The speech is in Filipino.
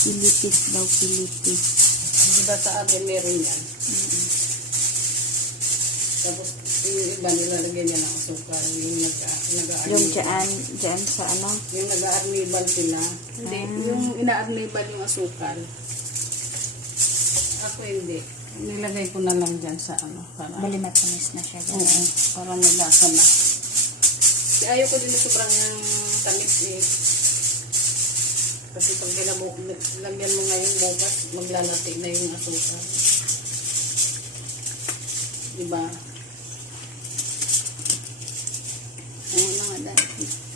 Pilipis daw, pilipis. Diba sa atin meron yan? Tapos yung iba nilalagyan niya ng asukal. Yung nag-aarnibal. Yung dyan sa ano? Yung nag-aarnibal sila. Hindi, yung ina-arnibal yung asukal. Ako hindi. Nilagay ko na lang dyan sa ano. Para, Bali matamis na siya. oo, para nilasa na. Kasi ayaw ko din sobrang yung tamis eh. Kasi pag lagyan mo ngayon bukas, maglalati na yung asukal. Diba? Ayun na nga dahil.